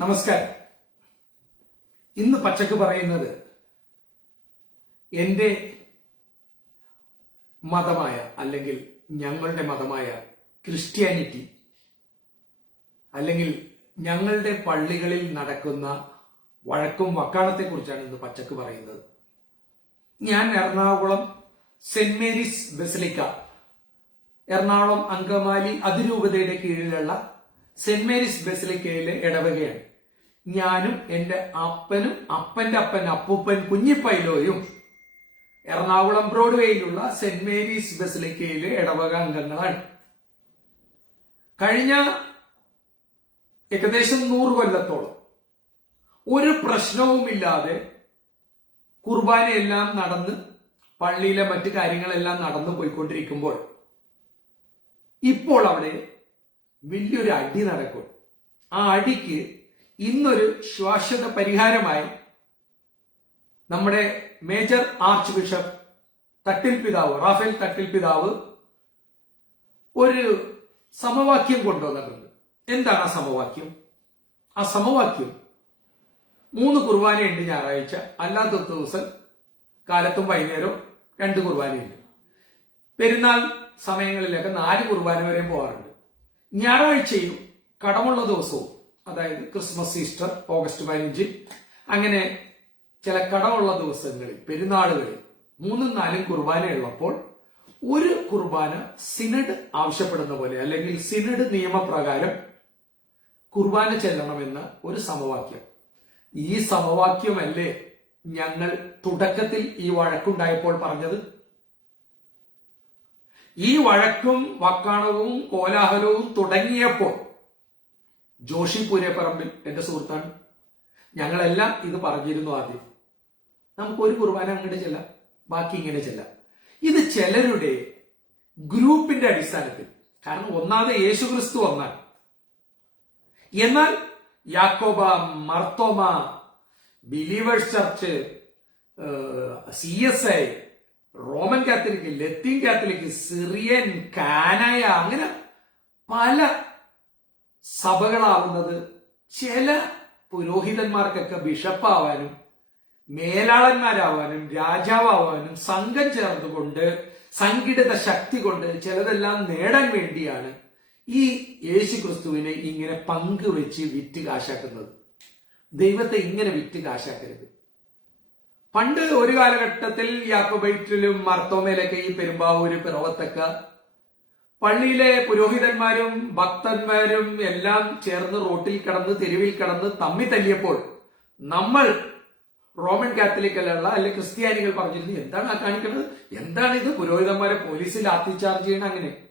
നമസ്കാരം. ഇന്ന് പച്ചക്ക് പറയുന്നത് എന്റെ മതമായ അല്ലെങ്കിൽ ഞങ്ങളുടെ മതമായ ക്രിസ്ത്യാനിറ്റി അല്ലെങ്കിൽ ഞങ്ങളുടെ പള്ളികളിൽ നടക്കുന്ന വഴക്കും വക്കാണത്തെ കുറിച്ചാണ് ഇന്ന് പച്ചക്ക് പറയുന്നത്. ഞാൻ Ernakulam saint Mary's basilica Ernakulam Angamaly അതിരൂപതയുടെ കീഴിലുള്ള സെന്റ് മേരീസ് ബെസലിക്കയിലെ ഇടവകയാണ്. ഞാനും എന്റെ അപ്പനും അപ്പന്റെ അപ്പൻ അപ്പൂപ്പൻ കുഞ്ഞിപ്പൈലോയും എറണാകുളം ബ്രോഡ്വേയിലുള്ള സെന്റ് മേരീസ് ബസിലിക്കയിലെ ഇടവക അംഗങ്ങളാണ്. കഴിഞ്ഞ ഏകദേശം നൂറ് കൊല്ലത്തോളം ഒരു പ്രശ്നവുമില്ലാതെ കുർബാനയെല്ലാം നടന്ന് പള്ളിയിലെ മറ്റു കാര്യങ്ങളെല്ലാം നടന്നു പോയിക്കൊണ്ടിരിക്കുമ്പോൾ ഇപ്പോൾ അവിടെ വലിയൊരു അടി നടക്കും ആ അടിക്ക് ഇന്നൊരു ശ്വാശ്വത പരിഹാരമായി നമ്മുടെ മേജർ ആർച്ച് ബിഷപ്പ് തട്ടിൽ പിതാവ് റാഫേൽ തട്ടിൽ പിതാവ് ഒരു സമവാക്യം കൊണ്ടുവന്നിട്ടുണ്ട്. എന്താണ് ആ സമവാക്യം? ആ സമവാക്യം മൂന്ന് കുർബാനയുണ്ട് ഞായറാഴ്ച. അല്ലാത്ത ദിവസം കാലത്തും വൈകുന്നേരവും രണ്ട് കുർബാനയുണ്ട്. പെരുന്നാൾ സമയങ്ങളിലൊക്കെ നാല് കുർബാന വരെയും പോകാറുണ്ട്. ഞായറാഴ്ചയും കടമുള്ള ദിവസവും അതായത് ക്രിസ്മസ് ഈസ്റ്റർ ഓഗസ്റ്റ് പതിനഞ്ച്. അങ്ങനെ ചില കടമുള്ള ദിവസങ്ങളിൽ പെരുന്നാളുകളിൽ മൂന്നും നാലും കുർബാന ഉള്ളപ്പോൾ ഒരു കുർബാന സിനഡ് ആവശ്യപ്പെടുന്ന പോലെ അല്ലെങ്കിൽ സിനഡ് നിയമപ്രകാരം കുർബാന ചെല്ലണമെന്ന ഒരു സമവാക്യം. ഈ സമവാക്യമല്ലേ ഞങ്ങൾ തുടക്കത്തിൽ ഈ വഴക്കുണ്ടായപ്പോൾ പറഞ്ഞത്? ഈ വഴക്കും വക്കാണവും കോലാഹലവും തുടങ്ങിയപ്പോൾ ജോഷി പൂരേപ്പറമ്പിൽ എന്റെ സുഹൃത്താണ്. ഞങ്ങളെല്ലാം ഇത് പറഞ്ഞിരുന്നു ആദ്യം. നമുക്ക് ഒരു കുർബാന അങ്ങോട്ട് ചെല്ലാം ബാക്കി ഇങ്ങനെ ചെല്ലാം. ഇത് ചിലരുടെ ഗ്രൂപ്പിന്റെ അടിസ്ഥാനത്തിൽ കാരണം ഒന്നാമത് യേശു ക്രിസ്തു ഒന്നാണ് എന്നാൽ യാക്കോബ Marthoma believers church C S I Roman Catholic Latin Catholic Syrian Knanaya അങ്ങനെ പല സഭകളാവുന്നത് ചില പുരോഹിതന്മാർക്കൊക്കെ ബിഷപ്പാവാനും മേലാളന്മാരാവാനും രാജാവാവാനും സംഘം ചേർന്നുകൊണ്ട് സംഘടിത ശക്തി കൊണ്ട് ചിലതെല്ലാം നേടാൻ വേണ്ടിയാണ് ഈ യേശു ക്രിസ്തുവിനെ ഇങ്ങനെ പങ്കുവെച്ച് വിറ്റ് കാശാക്കുന്നത്. ദൈവത്തെ ഇങ്ങനെ വിറ്റ് കാശാക്കരുത്. പണ്ട് ഒരു കാലഘട്ടത്തിൽ യാക്കോബൈറ്റിലും മർത്തോമയിലൊക്കെ ഈ പെരുമ്പാവൂര് പിറവത്തൊക്കെ പള്ളിയിലെ പുരോഹിതന്മാരും ഭക്തന്മാരും എല്ലാം ചേർന്ന് റോട്ടിൽ കടന്ന് തെരുവിൽ കടന്ന് തമ്മി തല്ലിയപ്പോൾ നമ്മൾ റോമൻ കാത്തലിക്കലുള്ള അല്ലെ ക്രിസ്ത്യാനികൾ പറഞ്ഞിരുന്നു എന്താണ് ആ കാണിക്കുന്നത്? എന്താണ് ഇത്? പുരോഹിതന്മാരെ പോലീസിൽ ലാത്തിചാർജ് ചെയ്യണം അങ്ങനെ.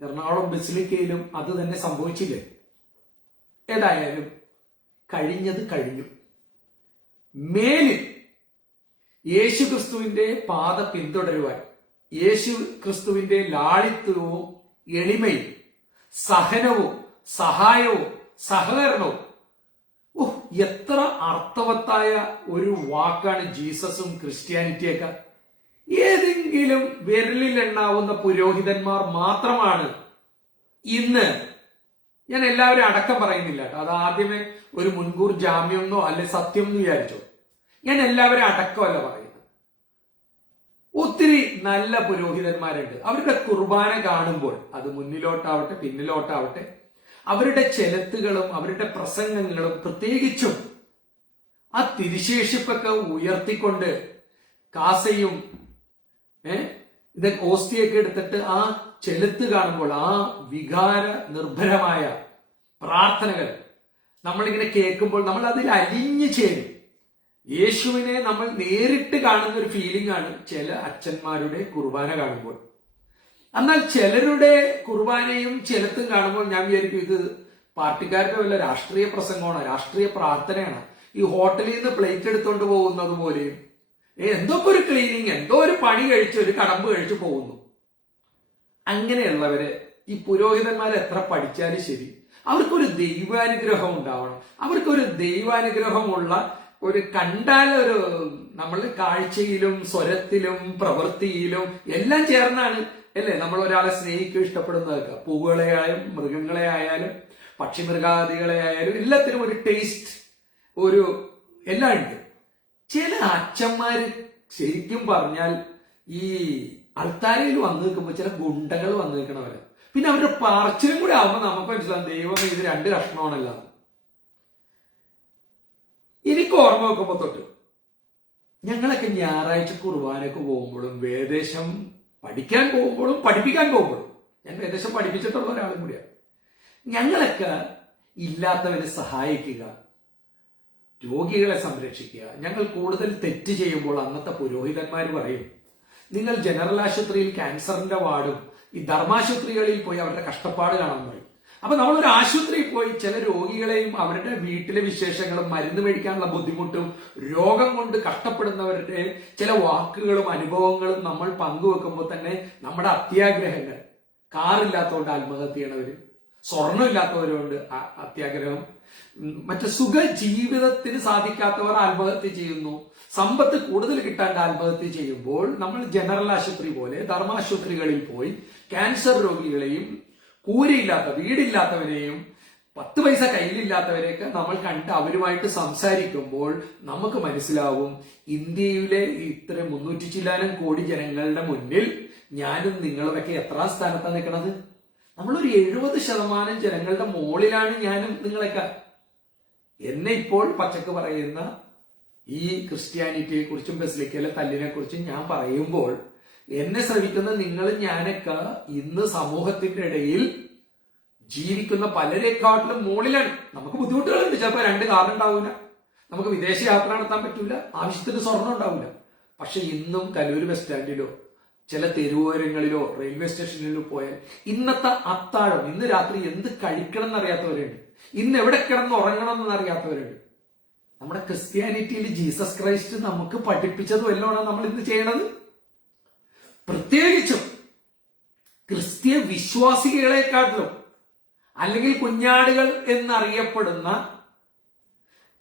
എറണാകുളം ബസിലിക്കയിലും അത് തന്നെ സംഭവിച്ചില്ലേ? ഏതായാലും കഴിഞ്ഞത് കഴിഞ്ഞു. മേലിൽ യേശു ക്രിസ്തുവിന്റെ പാത പിന്തുടരുവാൻ യേശു ക്രിസ്തുവിന്റെ ലാളിത്യവും എളിമയും സഹനവും സഹായവും സഹകരണവും. ഓ എത്ര അർത്ഥവത്തായ ഒരു വാക്കാണ് ജീസസും ക്രിസ്ത്യാനിറ്റിയൊക്കെ. ഏതെങ്കിലും വിരലിൽ എണ്ണാവുന്ന പുരോഹിതന്മാർ മാത്രമാണ് ഇന്ന്. ഞാൻ എല്ലാവരും അടക്കം പറയുന്നില്ല അത് ആദ്യമേ ഒരു മുൻകൂർ ജാമ്യം എന്നോ അല്ലെ സത്യം എന്ന് വിചാരിച്ചോ. ഞാൻ എല്ലാവരും അടക്കമല്ല പറയുന്നത്. ഒത്തിരി നല്ല പുരോഹിതന്മാരുണ്ട്. അവരുടെ കുർബാന കാണുമ്പോൾ അത് മുന്നിലോട്ടാവട്ടെ പിന്നിലോട്ടാവട്ടെ അവരുടെ ചെലത്തുകളും അവരുടെ പ്രസംഗങ്ങളും പ്രത്യേകിച്ചും ആ തിരിശേഷിപ്പൊക്കെ ഉയർത്തിക്കൊണ്ട് കാസയും ഏ ഇത് ഓസ്തിയൊക്കെ എടുത്തിട്ട് ആ ചെലുത്ത് കാണുമ്പോൾ ആ വികാര നിർഭരമായ പ്രാർത്ഥനകൾ നമ്മളിങ്ങനെ കേൾക്കുമ്പോൾ നമ്മൾ അതിൽ അലിഞ്ഞു ചേരും. യേശുവിനെ നമ്മൾ നേരിട്ട് കാണുന്ന ഒരു ഫീലിംഗ് ആണ് ചില അച്ഛന്മാരുടെ കുർബാന കാണുമ്പോൾ. എന്നാൽ ചിലരുടെ കുർബാനയും ചിലത്തും കാണുമ്പോൾ ഞാൻ വിചാരിക്കും ഇത് പാർട്ടിക്കാരുടെ വല്ല രാഷ്ട്രീയ പ്രസംഗമാണ് രാഷ്ട്രീയ പ്രാർത്ഥനയാണ്. ഈ ഹോട്ടലിൽ നിന്ന് പ്ലേറ്റ് എടുത്തുകൊണ്ട് പോകുന്നത് പോലെയും എന്തൊക്കെ ഒരു ക്ലീനിങ് എന്തോ ഒരു പണി കഴിച്ച് ഒരു കടമ്പ് കഴിച്ചു പോകുന്നു. അങ്ങനെയുള്ളവരെ ഈ പുരോഹിതന്മാർ എത്ര പഠിച്ചാലും ശരി. അവർക്കൊരു ദൈവാനുഗ്രഹം ഉണ്ടാവണം. അവർക്കൊരു ദൈവാനുഗ്രഹമുള്ള ഒരു കണ്ടാൽ ഒരു നമ്മൾ കാഴ്ചയിലും സ്വരത്തിലും പ്രവൃത്തിയിലും എല്ലാം ചേർന്നാണ്. അല്ലേ? നമ്മൾ ഒരാളെ സ്നേഹിക്കുക ഇഷ്ടപ്പെടുന്നതൊക്കെ. പൂവുകളെ ആയാലും മൃഗങ്ങളെ ആയാലും പക്ഷിമൃഗാദികളെ ആയാലും എല്ലാത്തിനും ഒരു ടേസ്റ്റ് ഒരു എല്ലാം ഉണ്ട്. ചില അച്ഛന്മാര് ശരിക്കും പറഞ്ഞാൽ ഈ അൾത്താരയിൽ വന്നു നിൽക്കുമ്പോൾ ചില ഗുണ്ടകൾ വന്നു നിൽക്കണവരെ. പിന്നെ അവരുടെ പാർച്ചിലും കൂടി ആവുമ്പോൾ നമുക്ക് മനസ്സിലാവും ദൈവം ഇത് രണ്ട് കഷ്ണമാണല്ലോ. എനിക്ക് ഓർമ്മ വെക്കുമ്പോ തൊട്ട് ഞങ്ങളൊക്കെ ഞായറാഴ്ച കുർബാനക്ക് പോകുമ്പോഴും വേദേശം പഠിക്കാൻ പോകുമ്പോഴും പഠിപ്പിക്കാൻ പോകുമ്പോഴും ഞാൻ വേദേശം പഠിപ്പിച്ചിട്ടുള്ള ഒരാളും കൂടിയാണ്. ഞങ്ങളൊക്കെ ഇല്ലാത്തവരെ സഹായിക്കുക രോഗികളെ സംരക്ഷിക്കുക. ഞങ്ങൾ കൂടുതൽ തെറ്റ് ചെയ്യുമ്പോൾ അന്നത്തെ പുരോഹിതന്മാർ പറയും നിങ്ങൾ ജനറൽ ആശുപത്രിയിൽ ക്യാൻസറിന്റെ വാർഡും ഈ ധർമാശുപത്രികളിൽ പോയി അവരുടെ കഷ്ടപ്പാട് കാണാൻ പറയും. അപ്പൊ നമ്മളൊരു ആശുപത്രിയിൽ പോയി ചില രോഗികളെയും അവരുടെ വീട്ടിലെ വിശേഷങ്ങളും മരുന്ന് മേടിക്കാനുള്ള ബുദ്ധിമുട്ടും രോഗം കൊണ്ട് കഷ്ടപ്പെടുന്നവരുടെ ചില വാക്കുകളും അനുഭവങ്ങളും നമ്മൾ പങ്കുവെക്കുമ്പോൾ തന്നെ നമ്മുടെ അത്യാഗ്രഹങ്ങൾ. കാറില്ലാത്തതുകൊണ്ട് ആത്മഹത്യ ചെയ്യണവര് സ്വർണമില്ലാത്തവരുണ്ട് അത്യാഗ്രഹം. മറ്റു സുഖ ജീവിതത്തിന് സാധിക്കാത്തവർ ആത്മഹത്യ ചെയ്യുന്നു. സമ്പത്ത് കൂടുതൽ കിട്ടാണ്ട് ആത്മഹത്യ ചെയ്യുമ്പോൾ നമ്മൾ ജനറൽ ആശുപത്രി പോലെ ധർമാശുപത്രികളിൽ പോയി ക്യാൻസർ രോഗികളെയും കൂരയില്ലാത്ത വീടില്ലാത്തവരെയും പത്ത് പൈസ കയ്യിലില്ലാത്തവരെയൊക്കെ നമ്മൾ കണ്ട് അവരുമായിട്ട് സംസാരിക്കുമ്പോൾ നമുക്ക് മനസ്സിലാവും ഇന്ത്യയിലെ ഇത്ര മുന്നൂറ്റി ചില്ലാനം കോടി ജനങ്ങളുടെ മുന്നിൽ ഞാനും നിങ്ങളുമൊക്കെ എത്രാം സ്ഥാനത്താണ് നിൽക്കുന്നത് നമ്മളൊരു എഴുപത് ശതമാനം ജനങ്ങളുടെ മുകളിലാണ് ഞാനും നിങ്ങളൊക്കെ. എന്നെ ഇപ്പോൾ പച്ചക്ക് പറയുന്ന ഈ ക്രിസ്ത്യാനിറ്റിയെ കുറിച്ചും ബസിലിക്കയിലെ തല്ലിനെ കുറിച്ചും ഞാൻ പറയുമ്പോൾ എന്നെ ശ്രമിക്കുന്ന നിങ്ങൾ ഞാനൊക്കെ ഇന്ന് സമൂഹത്തിന്റെ ഇടയിൽ ജീവിക്കുന്ന പലരെക്കാട്ടിലും മുകളിലാണ്. നമുക്ക് ബുദ്ധിമുട്ടുകളുണ്ട്. ചിലപ്പോൾ രണ്ട് കാർ ഉണ്ടാവില്ല നമുക്ക് വിദേശ യാത്ര നടത്താൻ പറ്റൂല. ആവശ്യത്തിന് സ്വർണം ഉണ്ടാവില്ല പക്ഷെ ഇന്നും കലൂർ ബസ് സ്റ്റാൻഡിലോ ചില തെരുവോരങ്ങളിലോ റെയിൽവേ സ്റ്റേഷനിലോ പോയാൽ ഇന്നത്തെ അത്താഴം ഇന്ന് രാത്രി എന്ത് കഴിക്കണം എന്നറിയാത്തവരുണ്ട്. ഇന്ന് എവിടെ കിടന്ന് ഉറങ്ങണം എന്നറിയാത്തവരുണ്ട്. നമ്മുടെ ക്രിസ്ത്യാനിറ്റിയിൽ ജീസസ് ക്രൈസ്റ്റ് നമുക്ക് പഠിപ്പിച്ചത് വല്ലോണം നമ്മൾ ഇന്ന് ചെയ്യണത്. പ്രത്യേകിച്ചും ക്രിസ്തീയ വിശ്വാസികളെക്കാട്ടിലും അല്ലെങ്കിൽ കുഞ്ഞാടുകൾ എന്നറിയപ്പെടുന്ന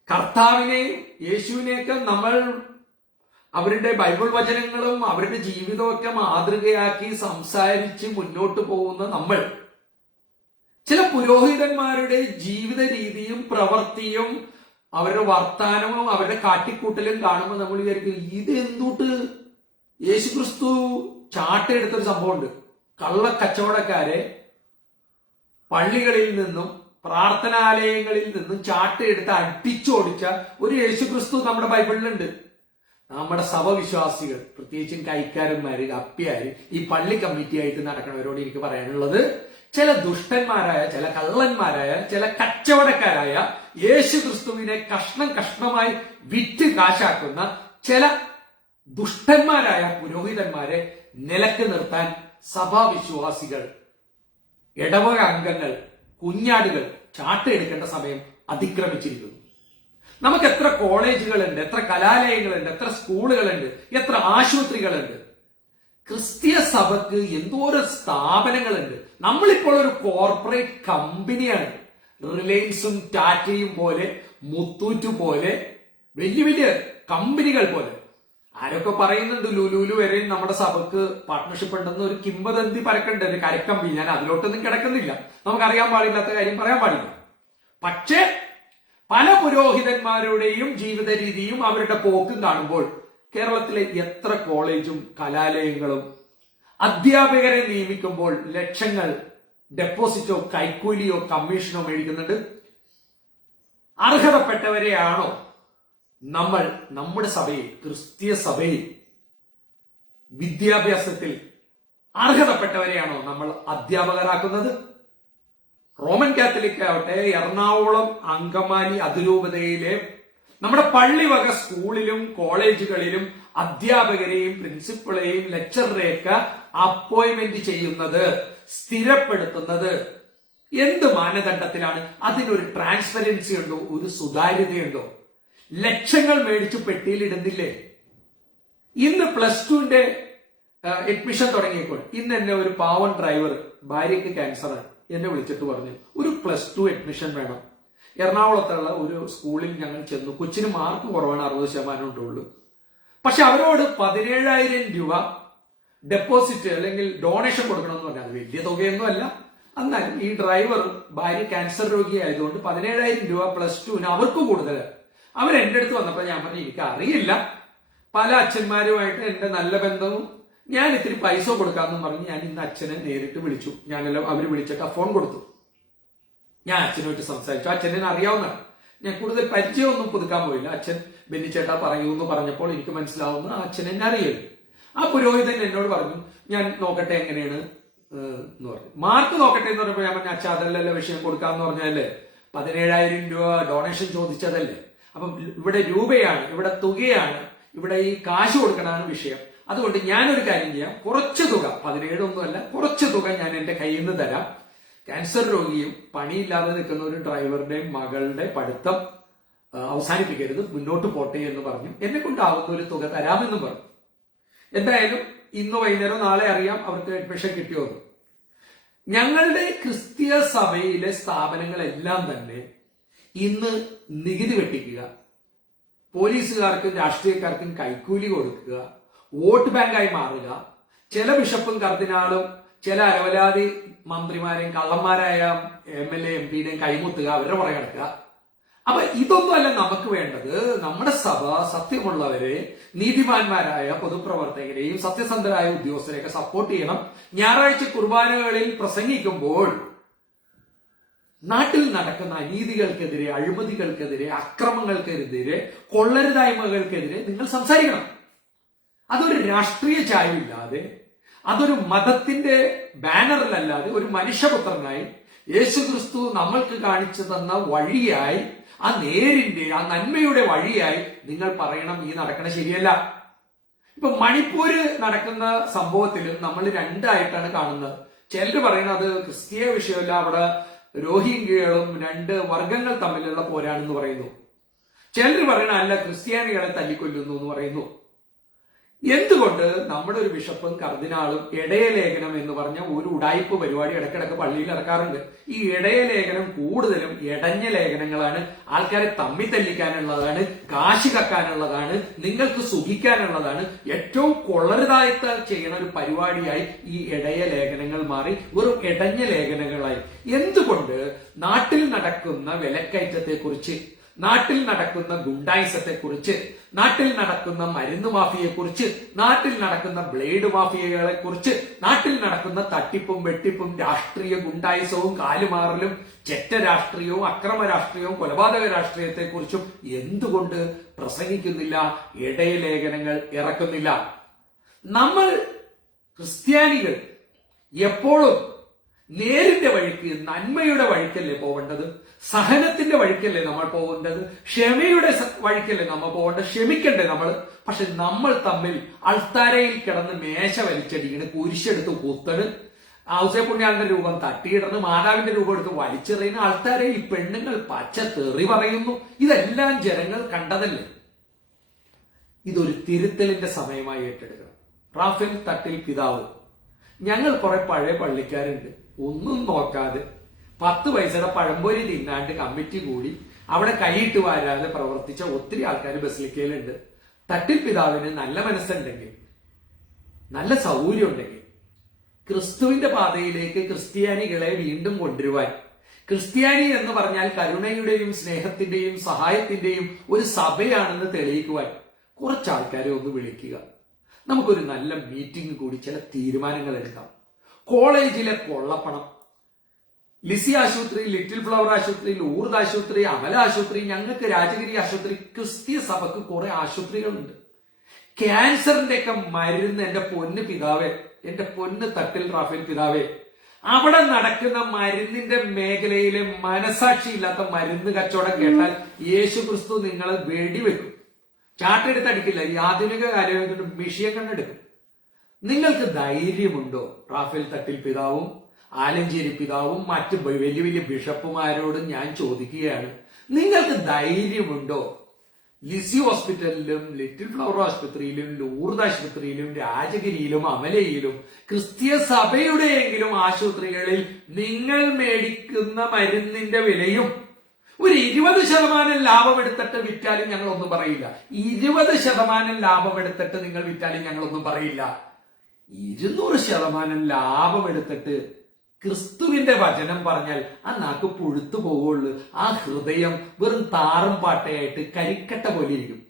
കർത്താവിനെയും യേശുവിനെയൊക്കെ നമ്മൾ അവരുടെ ബൈബിൾ വചനങ്ങളും അവരുടെ ജീവിതമൊക്കെ മാതൃകയാക്കി സംസാരിച്ച് മുന്നോട്ട് പോകുന്ന നമ്മൾ. ചില പുരോഹിതന്മാരുടെ ജീവിത രീതിയും പ്രവൃത്തിയും അവരുടെ വർത്താനവും അവരുടെ കാട്ടിക്കൂട്ടലും കാണുമ്പോൾ നമ്മൾ വിചാരിക്കും ഇത് എന്തുട്ട് യേശുക്രിസ്തു ചാട്ടയെടുത്തൊരു സംഭവമുണ്ട്. കള്ളക്കച്ചവടക്കാരെ പള്ളികളിൽ നിന്നും പ്രാർത്ഥനാലയങ്ങളിൽ നിന്നും ചാട്ടയെടുത്ത് അടിച്ചോടിച്ച ഒരു യേശുക്രിസ്തു നമ്മുടെ ബൈബിളിലുണ്ട്. നമ്മുടെ സഭവിശ്വാസികൾ പ്രത്യേകിച്ചും കൈക്കാരന്മാര് അപ്പിയാര് ഈ പള്ളി കമ്മിറ്റി ആയിട്ട് നടക്കുന്നവരോട് എനിക്ക് പറയാനുള്ളത് ചില ദുഷ്ടന്മാരായ ചില കള്ളന്മാരായ ചില കച്ചവടക്കാരായ യേശു ക്രിസ്തുവിനെ കഷ്ണം കഷ്ണമായി വിറ്റ് കാശാക്കുന്ന ചില ദുഷ്ടന്മാരായ പുരോഹിതന്മാരെ നിലയ്ക്ക് നിർത്താൻ സഭാവിശ്വാസികൾ ഇടവക അംഗങ്ങൾ കുഞ്ഞാടുകൾ ചാട്ടയെടുക്കേണ്ട സമയം അതിക്രമിച്ചിരിക്കുന്നു. നമുക്ക് എത്ര കോളേജുകളുണ്ട് എത്ര കലാലയങ്ങളുണ്ട് എത്ര സ്കൂളുകളുണ്ട് എത്ര ആശുപത്രികളുണ്ട്. ക്രിസ്തീയ സഭക്ക് എന്തോരം സ്ഥാപനങ്ങളുണ്ട്. നമ്മളിപ്പോൾ ഒരു കോർപ്പറേറ്റ് കമ്പനിയാണ്. റിലയൻസും ടാറ്റയും പോലെ മുത്തൂറ്റ് പോലെ വലിയ വലിയ കമ്പനികൾ പോലെ. ആരൊക്കെ പറയുന്നുണ്ട് ലുലുലു വരെ നമ്മുടെ സഭക്ക് പാർട്ട്ണർഷിപ്പ് ഉണ്ടെന്ന് ഒരു കിംബദന്തി പരക്കണ്ട ഒരു കരക്കമ്പി. ഞാൻ അതിലോട്ടൊന്നും കിടക്കുന്നില്ല. നമുക്കറിയാൻ പാടില്ലാത്ത കാര്യം പറയാൻ പാടില്ല. പക്ഷേ പല പുരോഹിതന്മാരുടെയും ജീവിത രീതിയും അവരുടെ പോക്കും കാണുമ്പോൾ കേരളത്തിലെ എത്ര കോളേജും കലാലയങ്ങളും അധ്യാപകരെ നിയമിക്കുമ്പോൾ ലക്ഷങ്ങൾ ഡെപ്പോസിറ്റോ കൈക്കൂലിയോ കമ്മീഷനോ മേടിക്കുന്നുണ്ട്. അർഹതപ്പെട്ടവരെയാണോ നമ്മൾ നമ്മുടെ സഭയിൽ ക്രിസ്തീയ സഭയിൽ വിദ്യാഭ്യാസത്തിൽ അർഹതപ്പെട്ടവരെയാണോ നമ്മൾ അധ്യാപകരാക്കുന്നത്? റോമൻ കാത്തലിക് ആവട്ടെ എറണാകുളം അങ്കമാലി അതിരൂപതയിലെ നമ്മുടെ പള്ളി വക സ്കൂളിലും കോളേജുകളിലും അധ്യാപകരെയും പ്രിൻസിപ്പളെയും ലെക്ചറേയൊക്കെ അപ്പോയിന്റ്മെന്റ് ചെയ്യുന്നത് സ്ഥിരപ്പെടുത്തുന്നത് എന്ത് മാനദണ്ഡത്തിലാണ്? അതിനൊരു ട്രാൻസ്പെറൻസി ഉണ്ടോ ഒരു സുതാര്യതയുണ്ടോ? ലക്ഷങ്ങൾ മേടിച്ച് പെട്ടിയിലിടുന്നില്ലേ? ഇന്ന് പ്ലസ് ടുവിന്റെ അഡ്മിഷൻ തുടങ്ങിയപ്പോൾ ഇന്ന് എന്നെ ഒരു പാവൻ ഡ്രൈവർ ഭാര്യയ്ക്ക് ക്യാൻസറാണ് എന്നെ വിളിച്ചിട്ട് പറഞ്ഞു ഒരു പ്ലസ് ടു അഡ്മിഷൻ വേണം. എറണാകുളത്തുള്ള ഒരു സ്കൂളിൽ ഞങ്ങൾ ചെന്നു. കൊച്ചിന് മാർക്ക് കുറവാണ് അറുപത് ശതമാനം ഉണ്ടുള്ളൂ പക്ഷെ അവരോട് പതിനേഴായിരം രൂപ ഡെപ്പോസിറ്റ് അല്ലെങ്കിൽ ഡൊണേഷൻ കൊടുക്കണമെന്ന് പറഞ്ഞാൽ അത് വലിയ തുകയൊന്നും അല്ല. എന്നാലും ഈ ഡ്രൈവർ ഭാര്യ ക്യാൻസർ രോഗിയായതുകൊണ്ട് പതിനേഴായിരം രൂപ പ്ലസ് ടുവിന് അവർക്ക് കൂടുതൽ അവർ എന്റെ അടുത്ത് വന്നപ്പോൾ ഞാൻ പറഞ്ഞു എനിക്ക് അറിയില്ല. പല അച്ഛന്മാരുമായിട്ട് എന്റെ നല്ല ബന്ധവും ഞാൻ ഇത്തിരി പൈസ കൊടുക്കാമെന്നും പറഞ്ഞ് ഞാൻ ഇന്ന് അച്ഛനെ നേരിട്ട് വിളിച്ചു. ഞാനെല്ലാം അവർ വിളിച്ചിട്ട് ആ ഫോൺ കൊടുത്തു. ഞാൻ അച്ഛനുമായിട്ട് സംസാരിച്ചു. അച്ഛനെ അറിയാവുന്നതാണ്. ഞാൻ കൂടുതൽ പരിചയമൊന്നും പുതുക്കാൻ പോയില്ല. അച്ഛൻ ബെന്നിച്ചേട്ടാ പറയൂ എന്ന് പറഞ്ഞപ്പോൾ എനിക്ക് മനസ്സിലാവുന്ന അച്ഛൻ എന്നെ അറിയില്ല ആ പുരോഹിതൻ എന്നോട് പറഞ്ഞു ഞാൻ നോക്കട്ടെ എങ്ങനെയാണ്? എന്ന് പറഞ്ഞു. മാർക്ക് നോക്കട്ടെ എന്ന് പറഞ്ഞപ്പോൾ ഞാൻ പറഞ്ഞു അച്ഛാ അതല്ലല്ലോ വിഷയം കൊടുക്കാന്ന് പറഞ്ഞല്ലേ പതിനേഴായിരം രൂപ ഡൊണേഷൻ ചോദിച്ചതല്ലേ? അപ്പം ഇവിടെ രൂപയാണ് ഇവിടെ തുകയാണ് ഇവിടെ ഈ കാശ് കൊടുക്കണമാണ് വിഷയം. അതുകൊണ്ട് ഞാനൊരു കാര്യം ചെയ്യാം. കുറച്ച് തുക പതിനേഴൊന്നുമല്ല കുറച്ച് തുക ഞാൻ എന്റെ കയ്യിൽ നിന്ന് തരാം. ക്യാൻസർ രോഗിയും പണിയില്ലാതെ നിൽക്കുന്ന ഒരു ഡ്രൈവറുടെയും മകളുടെ പഠിത്തം അവസാനിപ്പിക്കരുത്. മുന്നോട്ട് പോട്ടെ എന്ന് പറഞ്ഞു. എന്നെ കൊണ്ടാവുന്ന ഒരു തുക തരാമെന്നും പറഞ്ഞു. എന്തായാലും ഇന്ന് വൈകുന്നേരം നാളെ അറിയാം അവർക്ക് അഡ്മിഷൻ കിട്ടിയോന്ന് ഞങ്ങളുടെ ക്രിസ്തീയ സഭയിലെ സ്ഥാപനങ്ങളെല്ലാം തന്നെ ഇന്ന് നികുതി വെട്ടിക്കുക പോലീസുകാർക്കും രാഷ്ട്രീയക്കാർക്കും കൈക്കൂലി കൊടുക്കുക വോട്ട് ബാങ്കായി മാറുക ചില ബിഷപ്പും കർദിനാളും ചില അരവലാതി മന്ത്രിമാരെയും കള്ളന്മാരായ എം എൽ എ എം പിയുടെയും കൈമുത്തുക അവരുടെ പുറകെ കിടക്കുക അപ്പൊ ഇതൊന്നുമല്ല നമുക്ക് വേണ്ടത്. നമ്മുടെ സഭ സത്യമുള്ളവരെ നീതിമാന്മാരായ പൊതുപ്രവർത്തകരെയും സത്യസന്ധരായ ഉദ്യോഗസ്ഥരെയൊക്കെ സപ്പോർട്ട് ചെയ്യണം. ഞായറാഴ്ച കുർബാനകളിൽ പ്രസംഗിക്കുമ്പോൾ നാട്ടിൽ നടക്കുന്ന അനീതികൾക്കെതിരെ അഴിമതികൾക്കെതിരെ അക്രമങ്ങൾക്കെതിരെ കൊള്ളരുതായ്മകൾക്കെതിരെ നിങ്ങൾ സംസാരിക്കണം. അതൊരു രാഷ്ട്രീയ ചായവില്ലാതെ അതൊരു മതത്തിന്റെ ബാനറിലല്ലാതെ ഒരു മനുഷ്യപുത്രനായി യേശുക്രിസ്തു നമ്മൾക്ക് കാണിച്ചു തന്ന വഴിയായി ആ നേരിന്റെ ആ നന്മയുടെ വഴിയായി നിങ്ങൾ പറയണം ഈ നടക്കണ ശരിയല്ല. ഇപ്പൊ മണിപ്പൂര് നടക്കുന്ന സംഭവത്തിൽ നമ്മൾ രണ്ടായിട്ടാണ് കാണുന്നത്. ചിലർ പറയുന്നത് ക്രിസ്തീയ വിഷയമല്ല അവിടെ രോഹിംഗ്യകളും രണ്ട് വർഗങ്ങൾ തമ്മിലുള്ള പോരാണെന്ന് പറയുന്നു. ചിലർ പറയണ അല്ല ക്രിസ്ത്യാനികളെ തല്ലിക്കൊല്ലുന്നു എന്ന് പറയുന്നു. എന്തുകൊണ്ട് നമ്മുടെ ഒരു ബിഷപ്പും കർദിനാളും ഇടയലേഖനം എന്ന് പറഞ്ഞ ഒരു ഉടായ്പ പരിപാടി ഇടയ്ക്കിടയ്ക്ക് പള്ളിയിൽ ഇറക്കാറുണ്ട് ഈ ഇടയലേഖനം കൂടുതലും ഇടഞ്ഞ ലേഖനങ്ങളാണ്. ആൾക്കാരെ തമ്മി തല്ലിക്കാനുള്ളതാണ് കാശ് കക്കാനുള്ളതാണ് നിങ്ങൾക്ക് സുഖിക്കാനുള്ളതാണ്. ഏറ്റവും കൊള്ളരുതായിട്ട് ചെയ്യുന്ന ഒരു പരിപാടിയായി ഈ ഇടയ ലേഖനങ്ങൾ മാറി വെറും ഇടഞ്ഞ ലേഖനങ്ങളായി. എന്തുകൊണ്ട് നാട്ടിൽ നടക്കുന്ന വിലക്കയറ്റത്തെ കുറിച്ച് നാട്ടിൽ നടക്കുന്ന ഗുണ്ടായിസത്തെ കുറിച്ച് നാട്ടിൽ നടക്കുന്ന മരുന്ന് മാഫിയെ കുറിച്ച് നാട്ടിൽ നടക്കുന്ന ബ്ലേഡ് മാഫിയകളെ കുറിച്ച് നാട്ടിൽ നടക്കുന്ന തട്ടിപ്പും വെട്ടിപ്പും രാഷ്ട്രീയ ഗുണ്ടായുസവും കാലുമാറലും ചെറ്റ രാഷ്ട്രീയവും അക്രമ രാഷ്ട്രീയവും കൊലപാതക രാഷ്ട്രീയത്തെ കുറിച്ചും എന്തുകൊണ്ട് പ്രസംഗിക്കുന്നില്ല ഇടയലേഖനങ്ങൾ ഇറക്കുന്നില്ല? നമ്മൾ ക്രിസ്ത്യാനികൾ എപ്പോഴും നേരിന്റെ വഴിക്ക് നന്മയുടെ വഴിക്കല്ലേ പോവേണ്ടത്? സഹനത്തിന്റെ വഴിക്കല്ലേ നമ്മൾ പോകേണ്ടത് ക്ഷമയുടെ വഴിക്കല്ലേ നമ്മൾ പോകേണ്ടത് ക്ഷമിക്കണ്ടേ നമ്മൾ? പക്ഷെ നമ്മൾ തമ്മിൽ അൾത്താരയിൽ കിടന്ന് മേശ വലിച്ചടിക്കണ് കുരിശെടുത്ത് കുത്തണ്. ഔസേപുണ്യാളിന്റെ രൂപം തട്ടിയിടന്ന് മാതാവിന്റെ രൂപം എടുത്ത് വലിച്ചെറിയുന്ന ആൾക്കാരെ ഈ പെണ്ണുങ്ങൾ പച്ച തെറി പറയുന്നു. ഇതെല്ലാം ജനങ്ങൾ കണ്ടതല്ലേ? ഇതൊരു തിരുത്തലിന്റെ സമയമായി ഏറ്റെടുക്കണം. റാഫേൽ തട്ടിൽ പിതാവ് ഞങ്ങൾ കുറെ പഴയ പള്ളിക്കാരുണ്ട്. ഒന്നും നോക്കാതെ പത്ത് പൈസയുടെ പഴംപൊരി തിന്നാണ്ട് കമ്മിറ്റി കൂടി അവിടെ കൈയിട്ട് വാരാതെ പ്രവർത്തിച്ച ഒത്തിരി ആൾക്കാർ ബസിലിക്കയിലുണ്ട്. തട്ടിൽ പിതാവിന് നല്ല മനസ്സുണ്ടെങ്കിൽ നല്ല സൗകര്യം ഉണ്ടെങ്കിൽ ക്രിസ്തുവിന്റെ പാതയിലേക്ക് ക്രിസ്ത്യാനികളെ വീണ്ടും കൊണ്ടുവരുവാൻ ക്രിസ്ത്യാനി എന്ന് പറഞ്ഞാൽ കരുണയുടെയും സ്നേഹത്തിന്റെയും സഹായത്തിന്റെയും ഒരു സഭയാണെന്ന് തെളിയിക്കുവാൻ കുറച്ച് ആൾക്കാരെ ഒന്ന് വിളിക്കുക. നമുക്കൊരു നല്ല മീറ്റിംഗ് കൂടി ചില തീരുമാനങ്ങൾ എടുക്കാം. കോളേജിലെ കൊള്ളപ്പണം ലിസി ആശുപത്രി ലിറ്റിൽ ഫ്ലവർ ആശുപത്രി ലൂർദ് ആശുപത്രി അമല ആശുപത്രി ഞങ്ങൾക്ക് രാജഗിരി ആശുപത്രി ക്രിസ്തീയ സഭക്ക് കുറെ ആശുപത്രികളുണ്ട്. ക്യാൻസറിന്റെ ഒക്കെ മരുന്ന് എന്റെ പൊന്ന് പിതാവേ എന്റെ പൊന്ന് തട്ടിൽ റാഫേൽ പിതാവേ. അവിടെ നടക്കുന്ന മരുന്നിന്റെ മേഖലയിലെ മനസാക്ഷിയില്ലാത്ത മരുന്ന് കച്ചവടം കേട്ടാൽ യേശു ക്രിസ്തു നിങ്ങളെ വെടിവെക്കും. ചാട്ടെടുത്തടിക്കില്ല ഈ ആധുനിക കാലഘട്ടത്തിൽ മിഷിയെ കണ്ടെടുക്കും നിങ്ങൾക്ക് ധൈര്യമുണ്ടോ? റാഫേൽ തട്ടിൽ പിതാവും ആലഞ്ചേരി പിതാവും മറ്റ് വലിയ വലിയ ബിഷപ്പുമാരോടും ഞാൻ ചോദിക്കുകയാണ്. നിങ്ങൾക്ക് ധൈര്യമുണ്ടോ? ലിസി ഹോസ്പിറ്റലിലും ലിറ്റിൽ ഫ്ലവർ ആശുപത്രിയിലും ലൂർദ് ആശുപത്രിയിലും രാജഗിരിയിലും അമലയിലും ക്രിസ്തീയ സഭയുടെയെങ്കിലും ആശുപത്രികളിൽ നിങ്ങൾ മേടിക്കുന്ന മരുന്നിന്റെ വിലയും ഒരു ഇരുപത് ശതമാനം ലാഭം എടുത്തിട്ട് വിറ്റാലും ഞങ്ങൾ ഒന്നും പറയില്ല. ഇരുപത് ശതമാനം ലാഭം എടുത്തിട്ട് നിങ്ങൾ വിറ്റാലും ഞങ്ങൾ ഒന്നും പറയില്ല. ഇരുന്നൂറ് ശതമാനം ലാഭം എടുത്തിട്ട് ക്രിസ്തുവിന്റെ വചനം പറഞ്ഞാൽ ആ നാക്ക് പുഴുത്തു പോവുള്ളൂ. ആ ഹൃദയം വെറും താറും പാട്ടയായിട്ട് കരിക്കട്ട പോലെ ഇരിക്കും.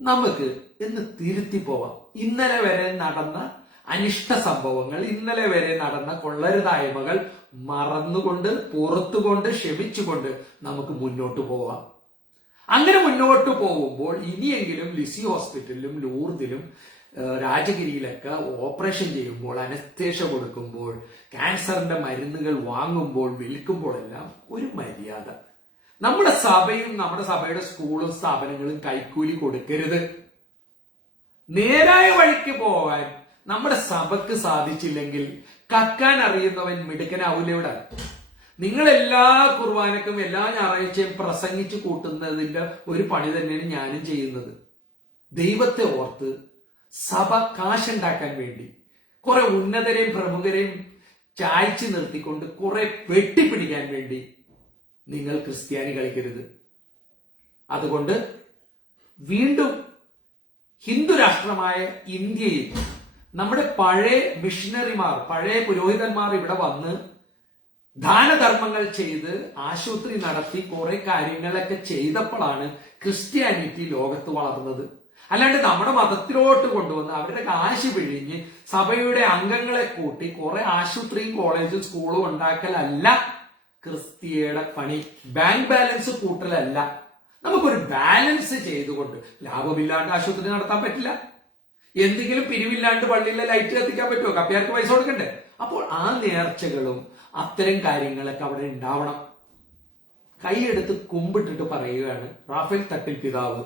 നമുക്ക് എന്ന് തിരുത്തി പോവാം. ഇന്നലെ വരെ നടന്ന അനിഷ്ട സംഭവങ്ങൾ. ഇന്നലെ വരെ നടന്ന കൊള്ളരുതായ്മകൾ മറന്നുകൊണ്ട് പുറത്തുകൊണ്ട് ക്ഷമിച്ചുകൊണ്ട് നമുക്ക് മുന്നോട്ട് പോവാം. അങ്ങനെ മുന്നോട്ട് പോകുമ്പോൾ ഇനിയെങ്കിലും ലിസി ഹോസ്പിറ്റലിലും ലൂർദിലും രാജഗിരിയിലൊക്കെ ഓപ്പറേഷൻ ചെയ്യുമ്പോൾ അനസ്തേഷ കൊടുക്കുമ്പോൾ ക്യാൻസറിന്റെ മരുന്നുകൾ വാങ്ങുമ്പോൾ വിൽക്കുമ്പോഴെല്ലാം ഒരു മര്യാദ. നമ്മുടെ സഭയും നമ്മുടെ സഭയുടെ സ്കൂളും സ്ഥാപനങ്ങളും കൈക്കൂലി കൊടുക്കരുത്. നേരായ വഴിക്ക് പോകാൻ നമ്മുടെ സഭക്ക് സാധിച്ചില്ലെങ്കിൽ കക്കാൻ അറിയുന്നവൻ മിടുക്കനാവൂല ഇവിടെ? നിങ്ങൾ എല്ലാ കുർബാനക്കും എല്ലാ ഞായറാഴ്ചയും പ്രസംഗിച്ചു കൂട്ടുന്നതിന്റെ ഒരു പണി തന്നെയാണ് ഞാനും ചെയ്യുന്നത്. ദൈവത്തെ ഓർത്ത് സഭ കാശുണ്ടാക്കാൻ വേണ്ടി കുറെ ഉന്നതരെയും പ്രമുഖരെയും ചായച്ചു നിർത്തിക്കൊണ്ട് കുറെ വെട്ടിപ്പിടിക്കാൻ വേണ്ടി നിങ്ങൾ ക്രിസ്ത്യാനി കളിക്കരുത്. അതുകൊണ്ട് വീണ്ടും ഹിന്ദു രാഷ്ട്രമായ ഇന്ത്യയിൽ നമ്മുടെ പഴയ മിഷണറിമാർ പഴയ പുരോഹിതന്മാർ ഇവിടെ വന്ന് ദാനധർമ്മങ്ങൾ ചെയ്ത് ആശുപത്രി നടത്തി കുറെ കാര്യങ്ങളൊക്കെ ചെയ്തപ്പോഴാണ് ക്രിസ്ത്യാനിറ്റി ലോകത്ത് വളർന്നത്. അല്ലാണ്ട് നമ്മുടെ മതത്തിലോട്ട് കൊണ്ടുവന്ന് അവരുടെ കാശ് പിഴിഞ്ഞ് സഭയുടെ അംഗങ്ങളെ കൂട്ടി കുറെ ആശുപത്രിയും കോളേജും സ്കൂളും ഉണ്ടാക്കലല്ല ക്രിസ്തിയുടെ പണി. ബാങ്ക് ബാലൻസ് കൂട്ടലല്ല. നമുക്കൊരു ബാലൻസ് ചെയ്തുകൊണ്ട് ലാഭമില്ലാണ്ട് ആശുപത്രി നടത്താൻ പറ്റില്ല. എന്തെങ്കിലും പിരിവില്ലാണ്ട് പള്ളിയിലെ ലൈറ്റ് കത്തിക്കാൻ പറ്റുമോ? കപ്പിയാർക്ക് പൈസ കൊടുക്കണ്ടേ? അപ്പോൾ ആ നേർച്ചകളും അത്തരം കാര്യങ്ങളൊക്കെ അവിടെ ഉണ്ടാവണം. കൈയെടുത്ത് കുമ്പിട്ടിട്ട് പറയുകയാണ് റാഫേൽ തട്ടിൽ പിതാവ്.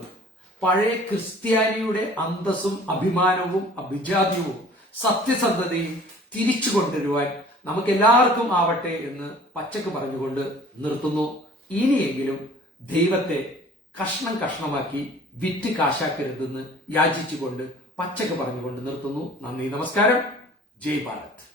പഴയ ക്രിസ്ത്യാനിയുടെ അന്തസ്സും അഭിമാനവും അഭിജാത്യവും സത്യസന്ധതയും തിരിച്ചു കൊണ്ടുവരുവാൻ നമുക്ക് എല്ലാവർക്കും ആവട്ടെ എന്ന് പച്ചക്ക് പറഞ്ഞുകൊണ്ട് നിർത്തുന്നു. ഇനിയെങ്കിലും ദൈവത്തെ കഷ്ണം കഷ്ണമാക്കി വിറ്റ് കാശാക്കരുതെന്ന് യാചിച്ചുകൊണ്ട് പച്ചക്ക് പറഞ്ഞുകൊണ്ട് നിർത്തുന്നു. നന്ദി നമസ്കാരം. ജയ് ഭാരത്.